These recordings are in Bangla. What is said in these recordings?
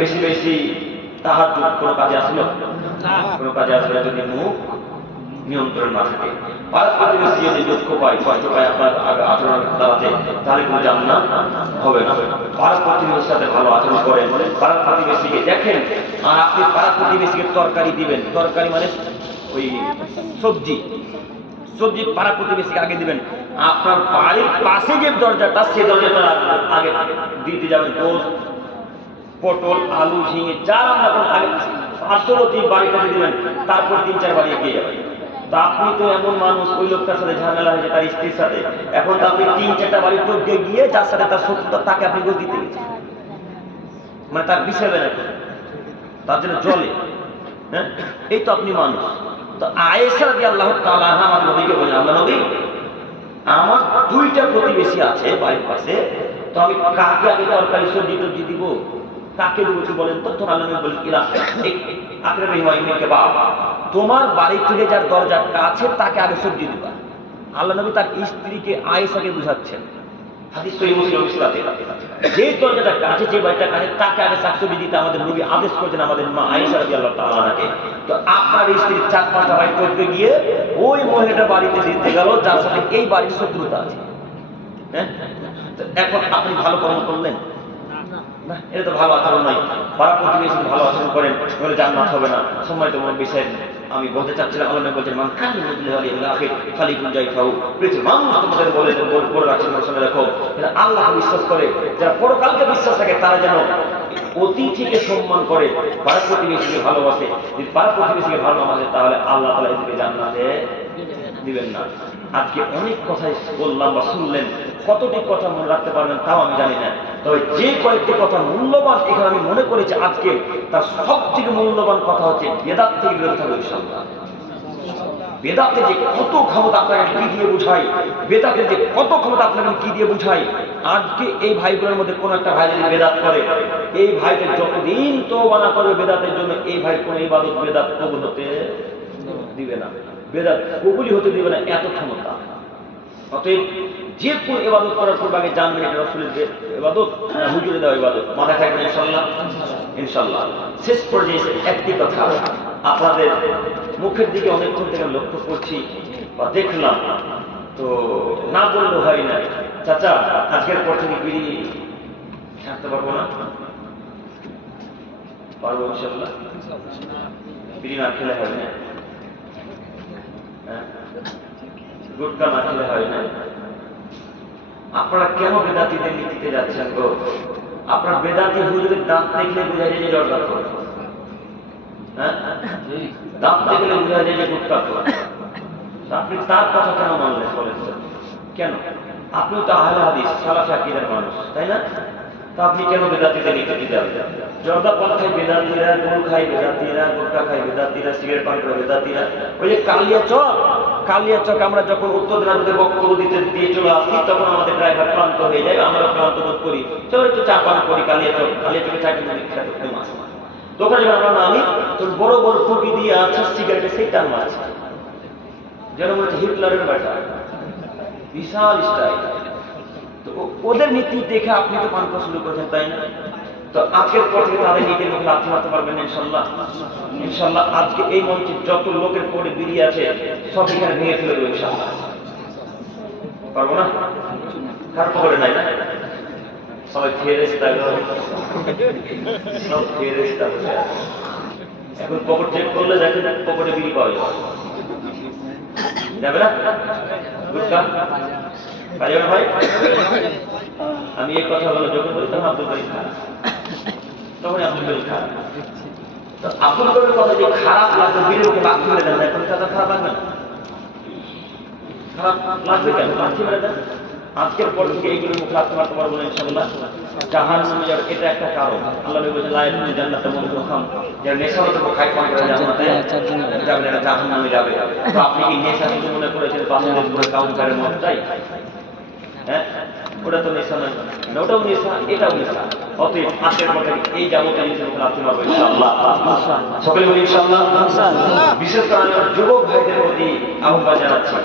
বেশি বেশি তাহাজ্জুদ কোনো কাজে আসলো, কোনো কাজে আসলে যদি মুখ নিয়ন্ত্রণ না থাকে, পাড়া প্রতিবেশী যদি দুঃখ পায়, কষ্ট পায় আপনার আচরণ দ্বারাতে, তাহলে কোনো জান্নাত হবে না। পাড়া প্রতিবেশীর সাথে ভালো আচরণ করেন, পাড়া প্রতিবেশীকে দেখেন, আর আপনি পাড়া প্রতিবেশীকে তরকারি দিবেন, তরকারি মানে ওই সবজি, সবজি পাড়া প্রতিবেশীকে আগে দিবেন। আপনার বাড়ির পাশে যে দরজাটা, সে দরজাটা আগে দিতে যাবেন। দোষ, পটল, আলু, ঝিঙে যা রান্না করেন আগে পার্শ্ববর্তী বাড়িটাতে দিবেন, তারপর 3-4 বাড়ি এগিয়ে যাবেন। তা আপনি তো এমন মানুষ, ওই লোকটার সাথে ঝামেলা হয়েছে তার স্ত্রীর সাথে, এখন তো আপনি 3-4টা বাড়ি টপকে গিয়ে যার সাথে তার শত্রুতা, তাকে আপনি গোল দিতে গেছেন, মানে তার বিষয় বেলা তার জন্য জলে। হ্যাঁ, এই তো আপনি মানুষ। তো আয়েশা রাদিয়াল্লাহু তাআলা আনহা আমার নবীকে বলেন, আল্লাহ নবী, আমার 2টা প্রতিবেশী আছে বাড়ির পাশে, তো আমি কাকে আগে তরকারি সবজি টবজি দিব, কাকে দেবো একটু বলেন তো। তোর আল্লাহ নবী বলেন, ইলা আকরাবি মাইমিনকে বাবা, তোমার বাড়ি থেকে যার দরজার কাছে তাকে আগে সবজি দিবা। আল্লাহ নবী তার স্ত্রীকে আয়েশাকে বুঝাচ্ছেন, হাদিস সহিহ মুসলিম ইসলাতে, যে দরজাটা কাছে, যে বাড়িটা কাছে, তাকে আগে শাকসবজি দিতে আমাদের নবী আদেশ করেছেন আমাদের মা আয়েশা রাদিয়াল্লাহু তাআলা আনহাকে। তো আপনার স্ত্রীর 4-5টা বাড়ি টপকে গিয়ে ওই মহিলাটা বাড়িতে দিতে গেল যার সাথে এই বাড়ির শত্রুতা আছে। হ্যাঁ, এখন আপনি ভালো কর্ম করলেন না, এটা তো ভালো আচরণ নয়। পাড়া প্রতিবেশী ভালো আচরণ করেন, বলে জান্নাত হবে না। সময় তোমার বিষয় আমি বলতে চাচ্ছিলাম, আল্লাহ বলছেন, মান কানি মুজলিল আলাইহিল আখির খালিকুন জাইফাউ, পৃথিবীর মানুষ তোমাদের বলে রাখছেন, শুনে রাখো, যারা আল্লাহকে বিশ্বাস করে, যারা পরকালকে বিশ্বাস রাখে, তারা যেন অতিথিকে সম্মান করে, পাড়া প্রতিবেশীকে ভালোবাসে। যদি পাড়া প্রতিবেশীকে ভালোবাসে, তাহলে আল্লাহ তাআলা এদেরকে জান্নাতে দিবেন না। আজকে অনেক কথাই বললাম বা শুনলেন, কতটি কথা মনে রাখতে পারবেন তাও আমি জানি না। তবে যে কয়েকটি কথা মূল্যবান এখানে আমি মনে করেছি আজকে, তার সব থেকে মূল্যবান কথা হচ্ছে বেদাত থেকে বিরত থাকবে ইনশাআল্লাহ। বেদাতে যে কত ক্ষমতা আপনাকে কি দিয়ে বুঝাই, বেদাতে যে কত ক্ষমতা আপনাকে কি দিয়ে বুঝাই। আজকে এই ভাইগুলোর মধ্যে কোন একটা ভাই যদি বেদাত করে, এই ভাইকে যতদিন তওবা না করবে বেদাতের জন্য, এই ভাই কোন ইবাদত বেদাত কবুল হতে দিবে না, বেদাত কবুলই হতে দিবে না, এত ক্ষমতা। অতএব যে কোনো ইবাদত করার পূর্বে আগে জানবেন এটা রাসূলের ইবাদত, হুজুরে দেওয়া ইবাদত। মাথায় থাকবেন ইনশাআল্লাহ। ইনশাআল্লাহ শেষ পর্যায়ে একটি কথা, আপনাদের মুখের দিকে অনেকক্ষণ থেকে লক্ষ্য করছি বা দেখলাম, তো না বললে হয় না। চাচা, আজকের পর থেকে বিড়ি ছাড়তে পারবো না? পারবো ইনশাআল্লাহ। বিড়ি না খেলে হয় না, গুটকা না খেলে হয় না। আপনারা কেন বেদাতিদের নীতিতে যাচ্ছেন গো? আপনার বেদাতি হুজুরের দাঁত দেখলে বোঝা যায় যে জর্দা করে, হ্যাঁ, দাঁত দেখলে বোঝা যায় যে গুটকা করে। আপনি তার কথা কেন মানলেন বলেন তো? কেন? আপনিও তো আহলে হাদিস সালাফি আকীদার মানুষ, তাই না? তা আপনি কেন বেদাতিদের নীতিতে যাবেন? জর্দা পান খায় বেদাতিরা, গুল খায় বেদাতিরা, গুটকা খায় বেদাতিরা, সিগারেট পান করে বেদাতিরা। ওই যে কালিয়াচক আমরা যখন উত্তর দিনাজপুরে বক্তব্য দিয়ে চলে আসি, তখন আমাদের ড্রাইভার ক্লান্ত হয়ে যায়, আমরা ক্লান্ত বোধ করি, চলো একটু চা পান করি। কালিয়াচকে চা কিন্তু বিখ্যাত ফেমাস। দোকানে যখন আমরা নামি, তখন বড় বড় টুপি দিয়ে আছে, সিগারেটে সেই টান মারছে, যেন মনে হচ্ছে হিটলারের ব্যাটা, বিশাল স্টাইল। তো ওদের নীতি দেখে আপনি তো পান করা শুরু করেছেন, তাই না? তো আজকের পর থেকে তাদের নীতির মুখে লাথি মারতে পারবেন ইনশাআল্লাহ। ইনশাআল্লাহ আজকে এই মঞ্চে যত লোকের পরে বেরিয়ে আছে, সব এখানে ভেঙে ফেলে দেবো ইনশাআল্লাহ। পারবো না? কার পকেটে নাই না? সবাই ফেরেশতা, সব ফেরেশতা। এখন পকেট চেক করলে দেখেন পকেটে বিড়ি পাওয়া যাবে না? গুটকা পাইবে না ভাই? আমি এই কথা বলে যখন বলি তখন আব্দুল করিম খান, তখন আব্দুল করিম খান। তো আব্দুল করিমের কথা যে খারাপ লাগবে, বিড়ির ওকে লাথি মেরে দেন, এখন তাদের খারাপ লাগবে না? খারাপ লাগবে কেন? লাথি মেরে দেন। আজকের পর থেকে এইগুলো মুখ লাথি মারতে পারবো না ইনশাআল্লাহ। জাহান্নামে যাবে, এটা একটা কারণ। আল্লাহ নবী বলেছেন, লা ইয়াদখুলুল জান্নাতা মান খাম, যারা নেশা হতে খায় পান করে জান্নাতে যাবে না, জাহান্নামে যাবে। তো আপনি কি নেশা শুধু মনে করেছেন বাসের উপরে কাউন্টারের মধ্যে? হ্যাঁ, ওটা তো নেশা নয়, ওটাও নেশা, এটাও নেশা। অতএব আজকের পর থেকে এই যাবতীয় জিনিসের উপর লাথি মারবো ইনশাআল্লাহ। সকলে বলি ইনশাআল্লাহ। বিশেষ করে আমি আমার যুবক ভাইদের প্রতি আহ্বান জানাচ্ছি।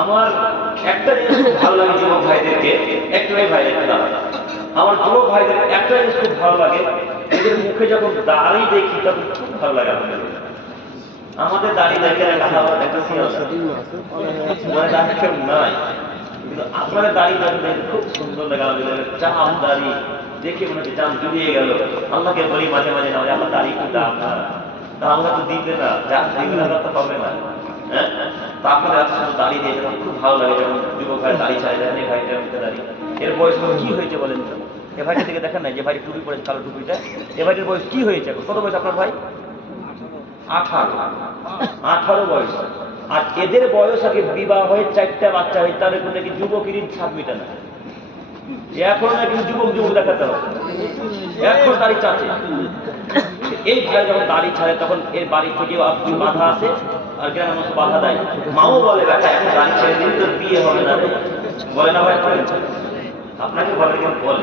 আমার একটা জিনিস খুব ভালো লাগে যুবক ভাইদেরকে, একটাই ভাইদের দাঁড়া, আমার যুবক ভাইদের একটা জিনিস খুব ভালো লাগে, এদের মুখে যখন দাড়ি দেখি তখন খুব ভালো লাগে আমাদের দাড়ি দেখে দাড়ি কেউ নাই, কিন্তু আপনাদের দাড়ি দেখে খুব সুন্দর লাগে। আমাদের চাম দাড়ি দেখে মনে হচ্ছে চাম জুড়িয়ে গেল। আল্লাহকে বলি মাঝে মাঝে না, আমার দাড়ি কিন্তু আপনার আল্লাহ তো দিবে না, যা দিবে না তো পাবে না। হ্যাঁ, তা আপনাদের এত সুন্দর দাড়ি দিয়ে যখন খুব ভালো লাগে, যখন যুবক ভাই দাড়ি চাই দেন, এই ভাইটার মধ্যে দাড়ি, এর বয়স কি হয়েছে বলেন তো? এ ভাইটার দিকে দেখেন না, যে ভাই টুপি পড়েছে কালো টুপিটা, এ ভাইটার বয়স কি হয়েছে? কত বয়স আপনার ভাই? 18 বয়স। আর এদের বয়স আগে বিবাহ হয়ে 4টা বাচ্চা হয়ে, তাদের কোনো নাকি যুবকেরই ছাপ মিটে না। এখন নাকি যুবক যুবক দেখাতে হবে, এখন দাড়ি চাচ্ছে। এই ভাই যখন দাড়ি ছাড়ে তখন এর বাড়ি থেকে বাধা আছে, আর গ্রামের মতো বাধা দেয়। মাও বলে বেটা এখন দাড়ি ছেড়ে দিন, তোর বিয়ে হবে না, বলে না ভাই? আপনাকে বলে কেন বলে,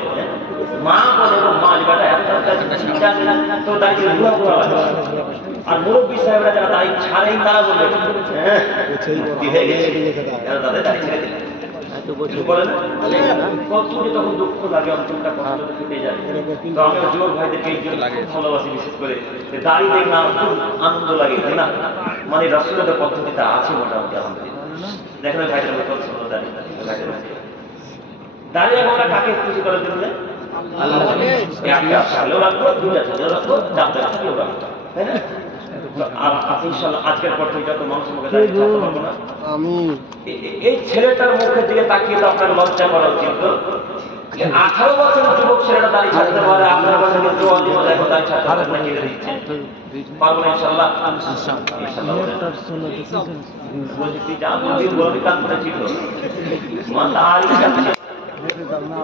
মা বলে মা বেটা এখন তোর দাড়ি ছেড়ে ঘুরা ঘুরা লাগে। আর মুরব্বী সাহেবরা যারা দাড়ি ছাড়েন তারা বলবে তাদের দাড়ি ছেড়ে দিন। তখন দুঃখ লাগে, অন্তরটা কষ্ট ফুটে যায়। তো আমি যুবক ভাইদেরকে এই জন্য ভালোবাসি, বিশেষ করে দাড়ি দেখলে আমার খুব আনন্দ লাগে, তাই না? মানে রাসূলের পদ্ধতিটা আছে মোটামুটি আলহামদুলিল্লাহ। দেখেন ভাইদের মতো সুন্দর দাড়ি, দাড়ি আমরা কাকে খুশি করার জন্য? একটা ভালো রাখবো, দুটা ভালো রাখবো, চারটা ভালো রাখবো, তাই না? আজকের পর থেকে যত মানুষের মুখে দাঁড়িয়ে থাকতে পারবো না। এই ছেলেটার মুখের দিকে তাকিয়ে তো আপনার লজ্জা করা উচিত। 18 বছরের যুবক ছেলেটা দাঁড়িয়ে ছাড়তে পারে, আপনার কাছে কিন্তু এখন দাঁড়িয়ে ছাড়তে পারে না, কেটে দিচ্ছে পারবো না ইনশাল্লাহ।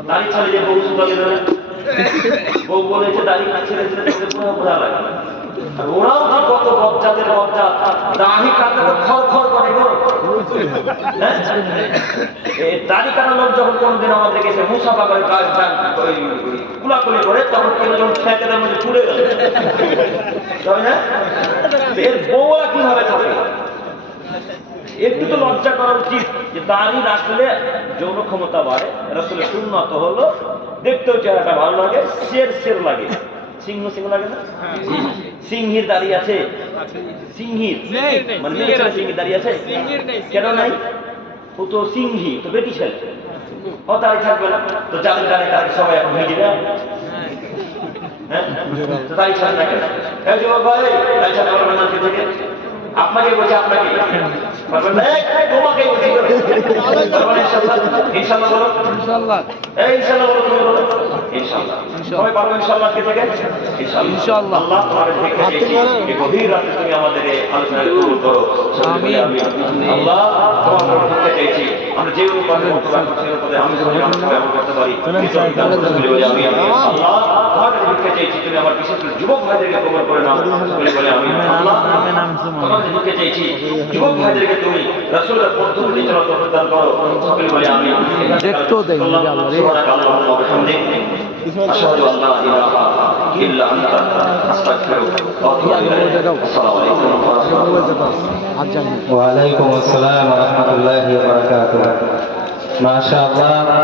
দাঁড়িয়ে ছাড়ে যে বউ সুন্দর বউ বলেছে দাঁড়িয়ে ছেড়ে ছেড়ে পুরা লাগে। ওরাও কত বজ্জাতের বজ্জা, দাড়ি কাটলে তো খর খর করে গো। দাড়ি কাটার লোক যখন কোনদিন আমাদের গেছে মুসাফা করে কুলাকুলি করে, তখন কেউ যখন ঠেকেদের মধ্যে ছুড়ে গেল, তবে না এর বউরা কিভাবে থাকে? একটু তো লজ্জা করা উচিত যে দাড়ি রাখলে যৌন ক্ষমতা বাড়ে। রাসূলের সুন্নাত হলো দেখতেও চেহারাটা ভালো লাগে, শের শের লাগে, সিংহ সিংহ লাগে না? সিংহীর দাঁড়িয়ে আছে, সিংহীর মানে সিংহীর দাঁড়িয়ে আছে, কেন নাই? ও তো সিংহী, তো বেটি ছেলে, ও দাঁড়িয়ে থাকবে না। তো যাদের দাঁড়িয়ে তাদের সবাই এখন হয়ে যাবে, হ্যাঁ দাঁড়িয়ে ছাড় থাকে না। দাঁড়িয়ে ছাড়তে পারবেন না থেকে? আপনাকে বলছে, আপনাকে তোমাকে বলছি, ইনশাল্লাহ বলো, ইনশাল্লাহ বলো, তুমি বলো ইনশাল্লাহ। সবাই পারবো ইনশাল্লাহ আজকে থেকে? ইনশাল্লাহ। আল্লাহ তোমাদের থেকে গভীর রাতে তুমি আমাদের আলোচনায় কবুল করো। আমিন। আল্লাহ তোমার থেকে চাইছি আমরা যে উপায়ে আমি ব্যবহার করতে পারি। আল্লাহ তোমার থেকে চাইছি তুমি আমার বিশেষ করে যুবক ভাইদেরকে কবুল করে নাও বলে আমি। আল্লাহ তোমার থেকে চাইছি যুবক ভাইদেরকে তুমি রাসূলের পদ্ধতি চলা প্রদান করো সকলে বলে আমি। দেখতো দেখি أشهد أن لا إله إلا أنت أستغفرك وأتوب إليك. السلام عليكم ورحمة الله. وعليكم السلام ورحمة الله وبركاته. ما شاء الله.